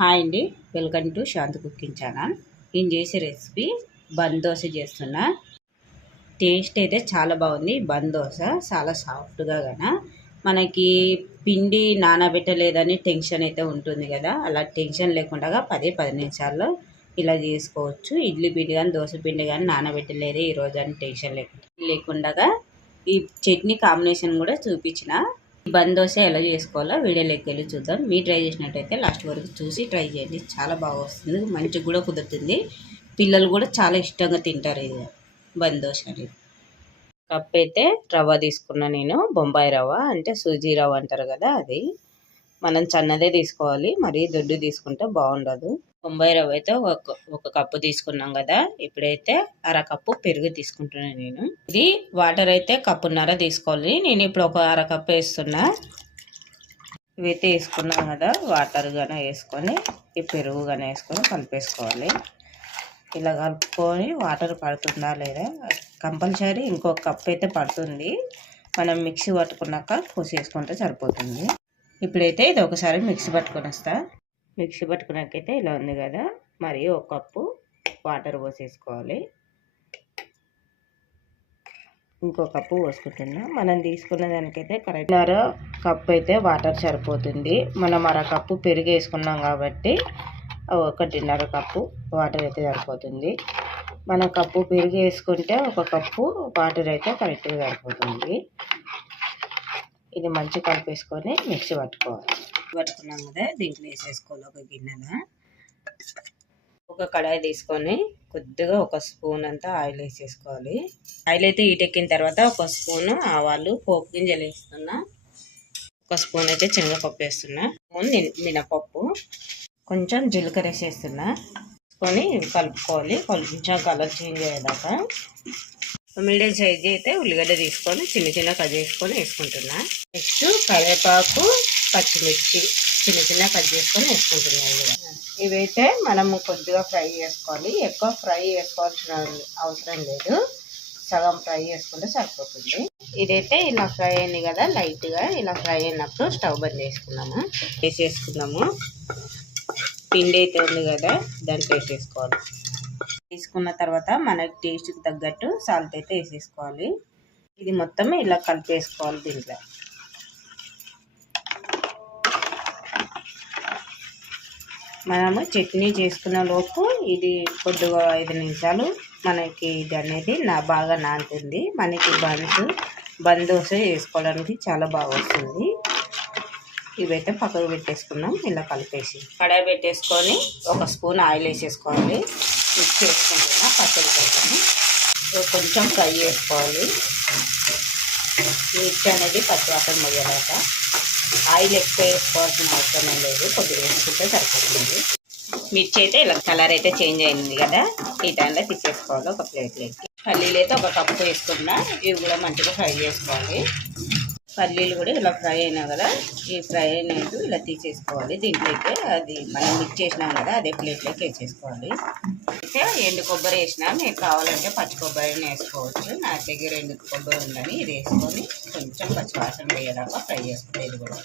Hi అండి. Welcome to Shanthi cooking channel. నేను చేసే రెసిపీ బందోస చేస్తున్నా. టేస్ట్ అయితే చాలా బాగుంది. బందోస చాలా సాఫ్ట్గా గన మనకి పిండి నానబెట్టలేదని టెన్షన్ అయితే ఉంటుంది కదా. అలా టెన్షన్ లేకుండా పదే పది నిమిషాల్లో ఇలా చేసుకోవచ్చు. ఇడ్లీ పిండి కానీ దోశ పిండి కానీ నానబెట్టలేదు ఈరోజు అని టెన్షన్ లేకుండా. లేకుండా ఈ చట్నీ కాంబినేషన్ కూడా చూపించిన. బన్ దోశ ఎలా చేసుకోవాలో వీడియోలోకి వెళ్ళి చూద్దాం. మీరు ట్రై చేసినట్టయితే లాస్ట్ వరకు చూసి ట్రై చేయండి. చాలా బాగా వస్తుంది. మంచిగా కూడా కుదురుతుంది. పిల్లలు కూడా చాలా ఇష్టంగా తింటారు ఇది. బందోశ అనేది. కప్ అయితే రవ్వ తీసుకున్నా నేను. బొంబాయి రవ్వ అంటే సూజీ రవ్వ అంటారు కదా అది. మనం చన్నదే తీసుకోవాలి మరి దొడ్డు తీసుకుంటే బాగుండదు. బొంబాయి రవ్వ అయితే ఒక ఒక కప్పు తీసుకున్నాం కదా ఇప్పుడైతే అర కప్పు పెరుగు తీసుకుంటున్నాను నేను. ఇది వాటర్ అయితే కప్పున్నర తీసుకోవాలి. నేను ఇప్పుడు ఒక అర కప్పు వేస్తున్నా. ఇవైతే వేసుకున్నాం కదా వాటర్ కానీ వేసుకొని ఈ పెరుగు కానీ వేసుకొని కలిపేసుకోవాలి. ఇలా కలుపుకొని వాటర్ పడుతుందా లేదా? కంపల్సరీ ఇంకొక కప్ అయితే పడుతుంది. మనం మిక్సీ పట్టుకున్నాక పోసేసుకుంటే సరిపోతుంది. ఇప్పుడైతే ఇది ఒకసారి మిక్సీ పట్టుకొని వస్తా. మిక్సీ పట్టుకున్నాకైతే ఇలా ఉంది కదా మరి ఒక కప్పు వాటర్ పోసేసుకోవాలి. ఇంకో కప్పు పోసుకుంటున్నా. మనం తీసుకున్న దానికైతే కరెక్ట్ అర కప్పు అయితే వాటర్ సరిపోతుంది. మనం అర కప్పు పెరుగు వేసుకున్నాం కాబట్టి ఒకటిన్నర కప్పు వాటర్ అయితే సరిపోతుంది. మనం కప్పు పెరుగు వేసుకుంటే ఒక కప్పు వాటర్ అయితే కరెక్ట్గా సరిపోతుంది. ఇది మంచి కలిపేసుకొని మిక్సీ పట్టుకోవాలి. పట్టుకున్నాం కదా దీంట్లో వేసేసుకోవాలి ఒక గిన్నెలో. ఒక కడాయి తీసుకొని కొద్దిగా ఒక స్పూన్ అంతా ఆయిల్ వేసేసుకోవాలి. ఆయిల్ అయితే ఈటెక్కిన తర్వాత ఒక స్పూన్ ఆవాలు పోపు గింజలు వేస్తున్నా. ఒక స్పూన్ అయితే శనగపప్పు వేస్తున్నా. స్పూన్ మినపప్పు. కొంచెం జీలకర్ర వేసేస్తున్నా. వేసుకొని కలుపుకోవాలి. కొంచెం కలర్ చేంజ్ అయ్యేదాకా. మీడియం సైజ్ అయితే ఉల్లిగడ్డ తీసుకొని చిన్న చిన్న కట్ చేసుకొని వేసుకుంటున్నా. నెక్స్ట్ కరివేపాకు పచ్చిమిర్చి చిన్న చిన్న కట్ చేసుకొని వేసుకుంటున్నాను కూడా. ఇవైతే మనము కొద్దిగా ఫ్రై చేసుకోవాలి. ఎక్కువ ఫ్రై చేసుకోవాల్సిన అవసరం లేదు. సగం ఫ్రై చేసుకుంటే సరిపోతుంది. ఇదైతే ఇలా ఫ్రై అయింది కదా లైట్గా ఇలా ఫ్రై అయినప్పుడు స్టవ్ బంద్ చేసుకున్నాము వేసేసుకున్నాము పిండి అయితే ఉంది కదా దాంట్లో వేసేసుకోవాలి. తీసుకున్న తర్వాత మనకి టేస్ట్కి తగ్గట్టు సాల్ట్ అయితే వేసేసుకోవాలి. ఇది మొత్తం ఇలా కలిపేసుకోవాలి దీంట్లో. మనము చట్నీ చేసుకున్న లోపు ఇది కొద్దిగా ఐదు నిమిషాలు మనకి ఇది అనేది నా బాగా నానుతుంది. మనకి బన్స్ బందోస వేసుకోవడానికి చాలా బాగా వస్తుంది. ఇవైతే పక్కకు పెట్టేసుకున్నాం ఇలా కలిపేసి. కడాయి పెట్టేసుకొని ఒక స్పూన్ ఆయిల్ వేసేసుకోవాలి. మిక్స్ చేసుకుంటున్నా పచ్చడి కోసం కొంచెం ఫ్రై చేసుకోవాలి. మిర్చి అనేది పచ్చివాసన మొయ్యలేక ఆయిల్ ఎక్కువ వేసుకోవాల్సిన అవసరం లేదు. కొద్దిగా వేసుకుంటే సరిపోతుంది. మిర్చి అయితే ఇలా కలర్ అయితే చేంజ్ అయింది కదా. ఈ టైంలో తీసేసుకోవాలి ఒక ప్లేట్లోకి. పల్లీలు అయితే ఒక కప్పు వేసుకున్నా. ఇవి కూడా మంచిగా ఫ్రై చేసుకోవాలి. పల్లీలు కూడా ఇలా ఫ్రై అయినా కదా ఈ ఫ్రై అయినట్టు ఇలా తీసేసుకోవాలి. దీంట్లోకి అది మనం మిక్స్ చేసినాం కదా అదే ప్లేట్లోకి వేసేసుకోవాలి. అయితే ఎండు కొబ్బరి వేసినా. మీకు కావాలంటే పచ్చి కొబ్బరిని వేసుకోవచ్చు. నా దగ్గర ఎండు కొబ్బరి ఉందని ఇది వేసుకొని కొంచెం పచ్చి వాసన వేయదాకా ఫ్రై చేసుకోవాలి ఇది కూడా.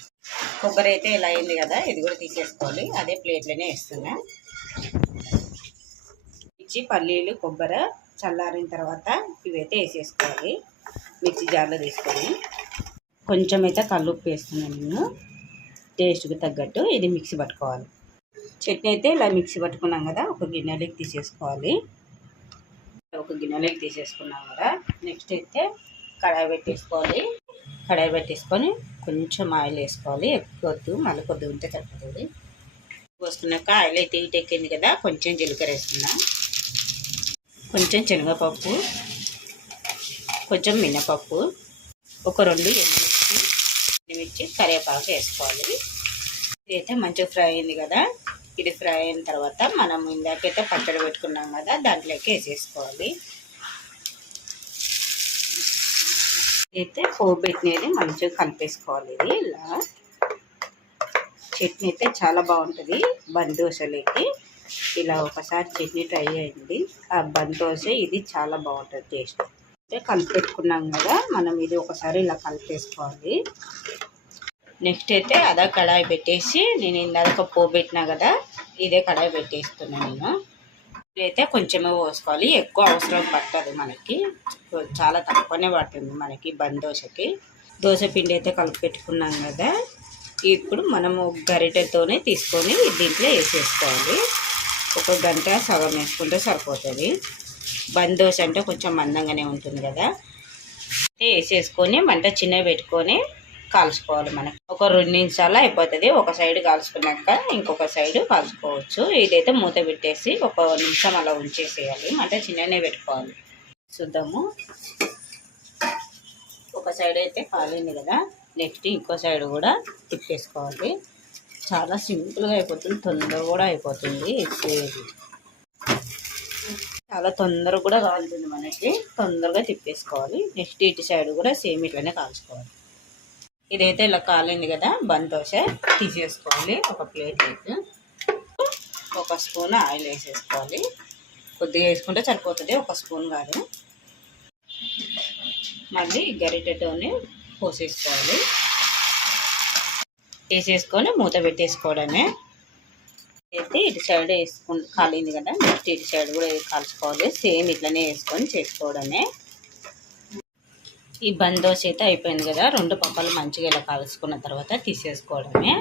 కొబ్బరి అయితే ఇలా అయింది కదా ఇది కూడా తీసేసుకోవాలి. అదే ప్లేట్లోనే వేస్తున్నా. ఇచ్చి పల్లీలు కొబ్బరి చల్లారిన తర్వాత ఇవైతే వేసేసుకోవాలి. మిక్సీ జార్లో తీసుకొని. కొంచెం అయితే కల్లుప్పు వేస్తున్నాను నేను. టేస్ట్కి తగ్గట్టు ఇది మిక్సీ పట్టుకోవాలి. చట్నీ అయితే ఇలా మిక్సీ పట్టుకున్నాం కదా ఒక గిన్నెలోకి తీసేసుకోవాలి. ఒక గిన్నెలోకి తీసేసుకున్నాం కదా నెక్స్ట్ అయితే కడాయి పెట్టేసుకోవాలి. కడాయి పెట్టేసుకొని కొంచెం ఆయిల్ వేసుకోవాలి. ఎక్కువ వద్దు మళ్ళీ కొద్దిగా ఉంటే సరిపోతుంది. పోసుకున్నాక ఆయిల్ అయితే ఇటు ఎక్కింది కదా కొంచెం జీలకర్ర వేసుకున్నా. కొంచెం శనగపప్పు కొంచెం మినపప్పు ఒక రెండు ఎండుమిర్చి కరివేపాకు వేసుకోవాలి. ఇదైతే మంచిగా ఫ్రై అయింది కదా. ఇది ఫ్రై అయిన తర్వాత మనం ఇందాకైతే పచ్చడి పెట్టుకున్నాం కదా దాంట్లోకి వేసేసుకోవాలి. అయితే పోపు పెట్టినది మంచిగా కలిపేసుకోవాలి ఇది ఇలా. చట్నీ అయితే చాలా బాగుంటుంది బందోసలోకి ఇలా ఒకసారి చట్నీ ట్రై అయింది ఆ బందోస ఇది చాలా బాగుంటుంది టేస్ట్. అయితే కలిపెట్టుకున్నాం కదా మనం ఇది ఒకసారి ఇలా కలిపేసుకోవాలి. నెక్స్ట్ అయితే అదే కడాయి పెట్టేసి నేను ఇందాక పోబెట్టినా పెట్టినా కదా ఇదే కడాయి పెట్టేస్తున్నాను నేను. ఇదైతే కొంచెమే పోసుకోవాలి. ఎక్కువ అవసరం పట్టదు మనకి. చాలా తక్కువనే పడుతుంది మనకి బంద్ దోశకి. దోశ పిండి అయితే కలిపి పెట్టుకున్నాం కదా. ఇప్పుడు మనము గరిటెతోనే తీసుకొని దీంట్లో వేసేసుకోవాలి. ఒక గంట సగం వేసుకుంటే సరిపోతుంది. బంద్ దోశ అంటే కొంచెం మందంగానే ఉంటుంది కదా. వేసేసుకొని మంట చిన్నగా పెట్టుకొని కాల్చుకోవాలి మనకి. ఒక రెండు నిమిషాలు అయిపోతుంది. ఒక సైడ్ కాల్చుకున్నాక ఇంకొక సైడ్ కాల్చుకోవచ్చు. ఇదైతే మూత పెట్టేసి ఒక నిమిషం అలా ఉంచేసేయాలి. అంటే చిన్ననే పెట్టుకోవాలి. చూద్దాము. ఒక సైడ్ అయితే కాలింది కదా. నెక్స్ట్ ఇంకో సైడ్ కూడా తిప్పేసుకోవాలి. చాలా సింపుల్గా అయిపోతుంది. తొందర కూడా అయిపోతుంది. ఎక్కువేది చాలా తొందరగా కూడా కాలుతుంది మనకి. తొందరగా తిప్పేసుకోవాలి. నెక్స్ట్ ఇటు సైడ్ కూడా సేమ్ ఇట్లనే కాల్చుకోవాలి. ఇదైతే ఇలా కాలింది కదా బంద్ దోశ. తీసేసుకోవాలి. ఒక ప్లేట్ అయితే. ఒక స్పూన్ ఆయిల్ వేసేసుకోవాలి. కొద్దిగా వేసుకుంటే సరిపోతుంది. ఒక స్పూన్ కాదు. మళ్ళీ గరిటెతోనే పోసేసుకోవాలి. వేసేసుకొని మూత పెట్టేసుకోవడమే. అయితే ఇటు సైడ్ వేసుకుంటే కాలింది కదా. నెక్స్ట్ ఇటు సైడ్ కూడా కాల్చుకోవాలి. సేమ్ ఇట్లనే వేసుకొని చేసుకోవడమే. ఈ బందోస్ దోశ అయితే అయిపోయింది కదా. రెండు పప్పలు మంచిగా ఇలా కాల్చుకున్న తర్వాత తీసేసుకోవడమే.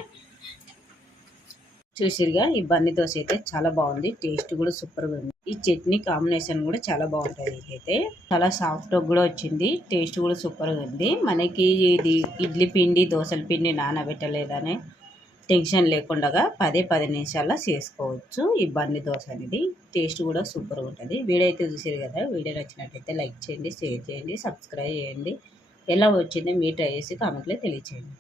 చూసిరుగా ఈ బన్ని దోశ అయితే చాలా బాగుంది. టేస్ట్ కూడా సూపర్గా ఉంది. ఈ చట్నీ కాంబినేషన్ కూడా చాలా బాగుంటుంది అయితే చాలా సాఫ్ట్ కూడా వచ్చింది. టేస్ట్ కూడా సూపర్గా ఉంది. మనకి ఇది ఇడ్లీ పిండి దోశల పిండి నానబెట్టలేదని టెన్షన్ లేకుండా పదే పది నిమిషాల్లో చేసుకోవచ్చు. ఈ బన్ని దోశ అనేది టేస్ట్ కూడా సూపర్గా ఉంటుంది. వీడియో అయితే చూసారు కదా వీడియో నచ్చినట్టయితే లైక్ చేయండి షేర్ చేయండి సబ్స్క్రైబ్ చేయండి. ఎలా వచ్చిందో మీరు ట్రై చేసి కామెంట్లో తెలియచేయండి.